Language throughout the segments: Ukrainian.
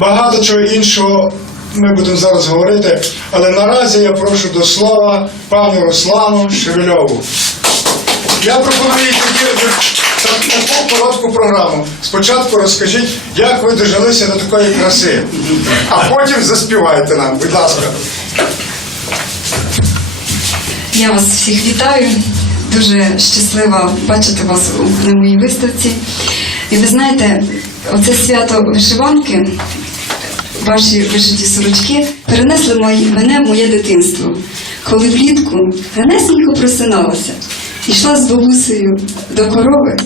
Багато чого іншого ми будемо зараз говорити, але наразі я прошу до слова пані Руслану Шевельову. Я пропоную таку коротку програму. Спочатку розкажіть, як ви дожилися до такої краси, а потім заспівайте нам, будь ласка. Я вас всіх вітаю. Дуже щаслива бачити вас на моїй виставці. І ви знаєте, оце свято вишиванки, ваші вишиті сорочки, перенесли мене в моє дитинство, коли влітку ранесенько просиналася, йшла з бабусею до корови,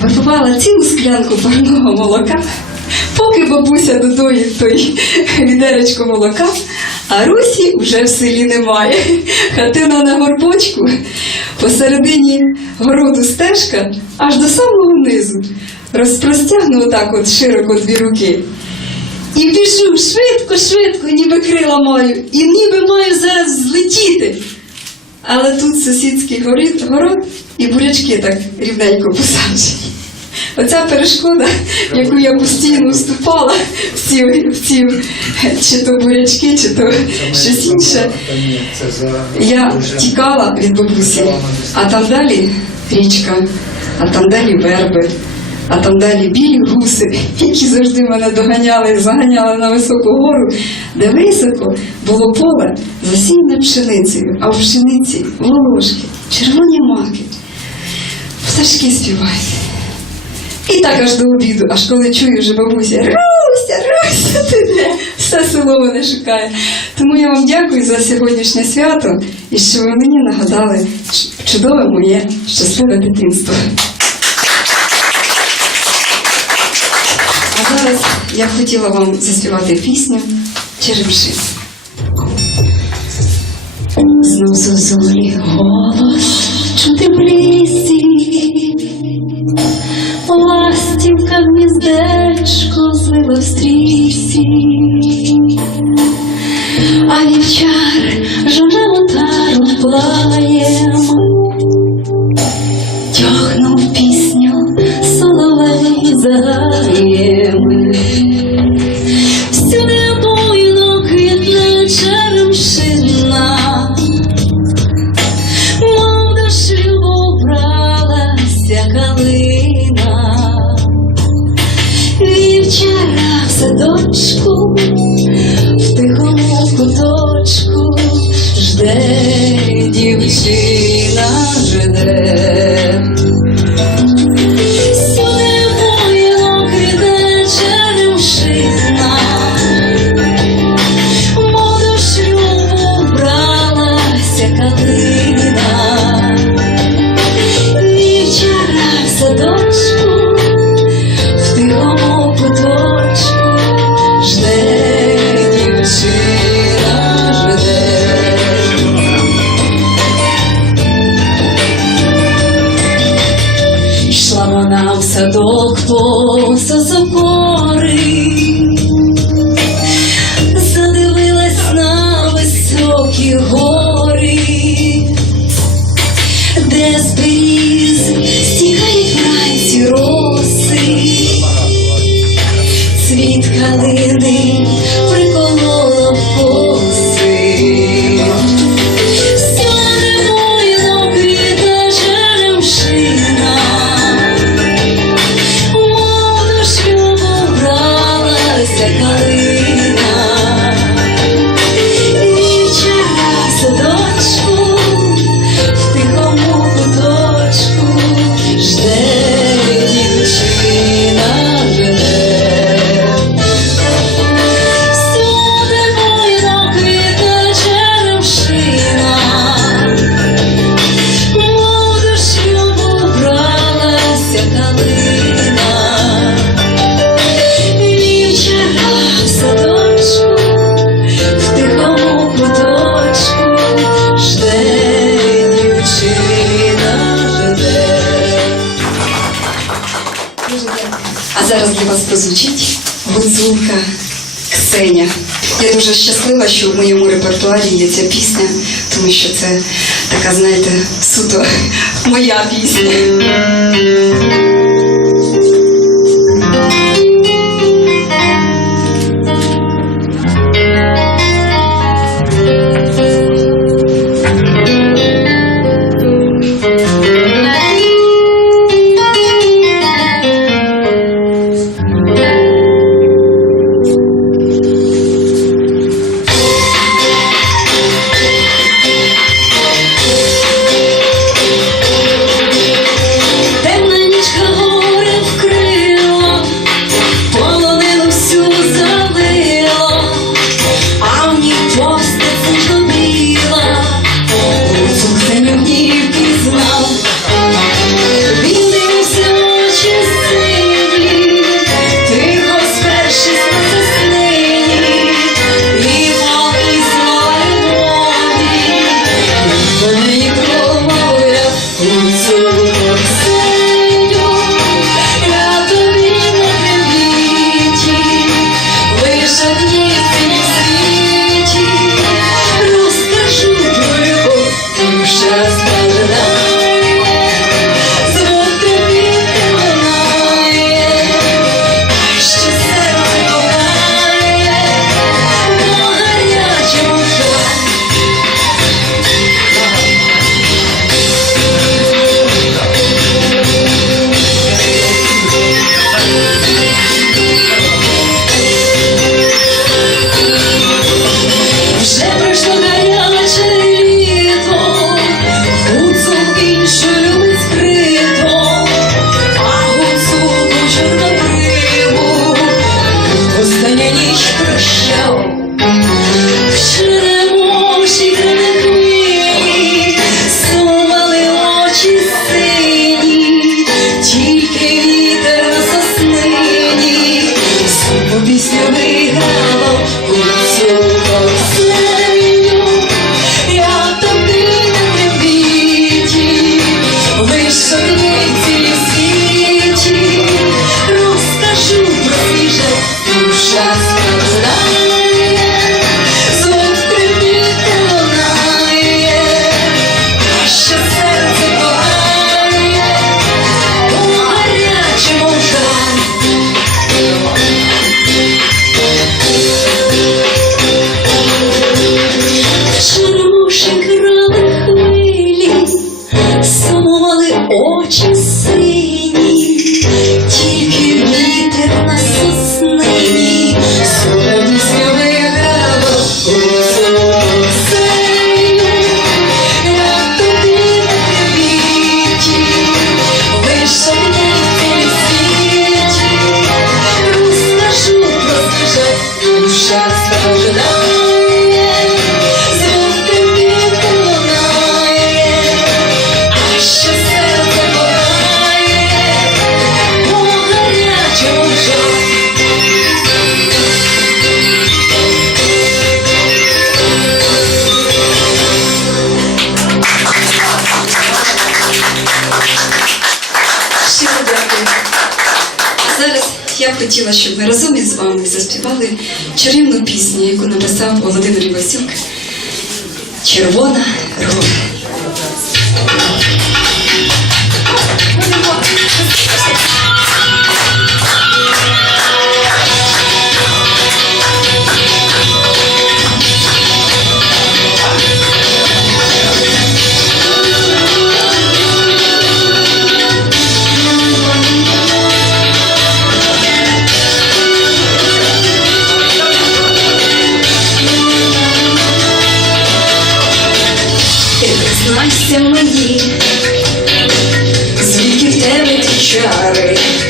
випивала цілу склянку парного молока, поки бабуся додоїть той відеречко молока, а Русі вже в селі немає. Хатина на горбочку, посередині городу стежка, аж до самого низу. Розпростягну отак от широко дві руки. І біжу швидко, швидко, ніби крила маю, і ніби маю зараз злетіти. Але тут сусідський город і бурячки так рівненько посаджені. Оця перешкода, в яку я постійно вступала в ці, в ці чи то бурячки, чи то щось інше. Я тікала від бабусі, а там далі річка, а там далі верби, а там далі білі гуси, які завжди мене доганяли, і заганяли на високу гору, де високо було поле засіяне пшеницею, а в пшениці волошки, червоні маки. Пташки співають. І так аж до обіду, аж коли чую вже бабуся, Руся, Руся, ти де? Все село мене шукає. Тому я вам дякую за сьогоднішнє свято і що ви мені нагадали чудове моє щасливе дитинство. Зараз я б хотіла вам заспівати пісню Черемши. Знов зозулі голос чути в лісі, Ластівка гніздечко злила в стрісі, а вівчар жона отару моєму репертуарі є ця пісня, тому що це така, знаєте, суто моя пісня. just a love. хотіла, щоб ми разом із вами заспівали чарівну пісню, яку написав Володимир Івасюк Червона рога. shattered.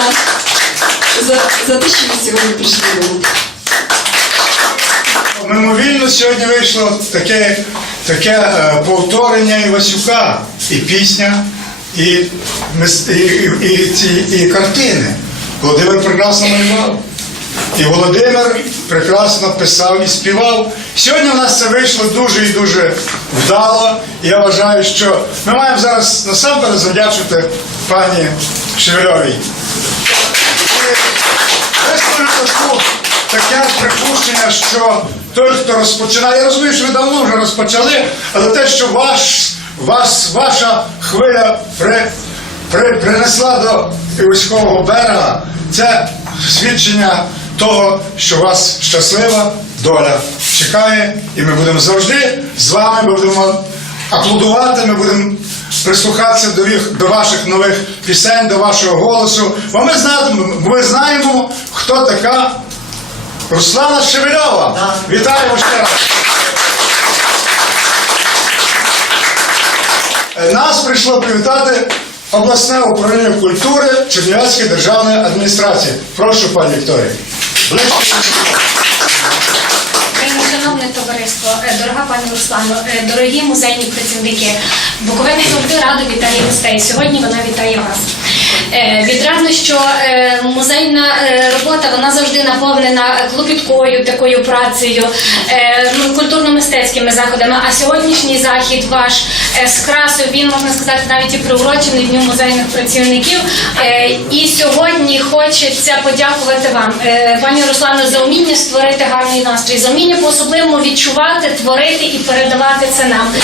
За, за, за те, що ви сьогодні прийшли до нас. Мимовільно сьогодні вийшло таке, таке е, повторення Івасюка. І пісня, і, і, і, і, і картини. Володимир прекрасно малював. І Володимир прекрасно писав і співав. Сьогодні у нас це вийшло дуже і дуже вдало. Я вважаю, що ми маємо зараз насамперед завдячити пані Шевельовій. Таку таке припущення, що той, хто розпочинає, я розумію, що ви давно вже розпочали, але те, що ваш, вас, ваша хвиля при, при, принесла до військового берега, це свідчення того, що вас щаслива доля чекає, і ми будемо завжди з вами, будемо аплодувати, ми будемо прислухатися до, їх, до ваших нових пісень, до вашого голосу. Бо ми знаємо, ми знаємо, хто така Руслана Шевельова. Вітаємо ще раз. Нас прийшло привітати обласне управління культури Чернівецької державної адміністрації. Прошу, пані Вікторія. Шановне товариство, е, дорога пані Руслано, е, дорогі музейні працівники, Буковина завжди радо вітає гостей. Сьогодні вона вітає вас. Е, що е, музейна е, робота вона завжди наповнена клопіткою такою працею, е, ну, культурно-мистецькими заходами. А сьогоднішній захід ваш е, з красою, він можна сказати навіть і приурочений Дню музейних працівників. Е, І сьогодні хочеться подякувати вам, е, пані Руслано, за уміння створити гарний настрій, за уміння по-особливому відчувати, творити і передавати це нам.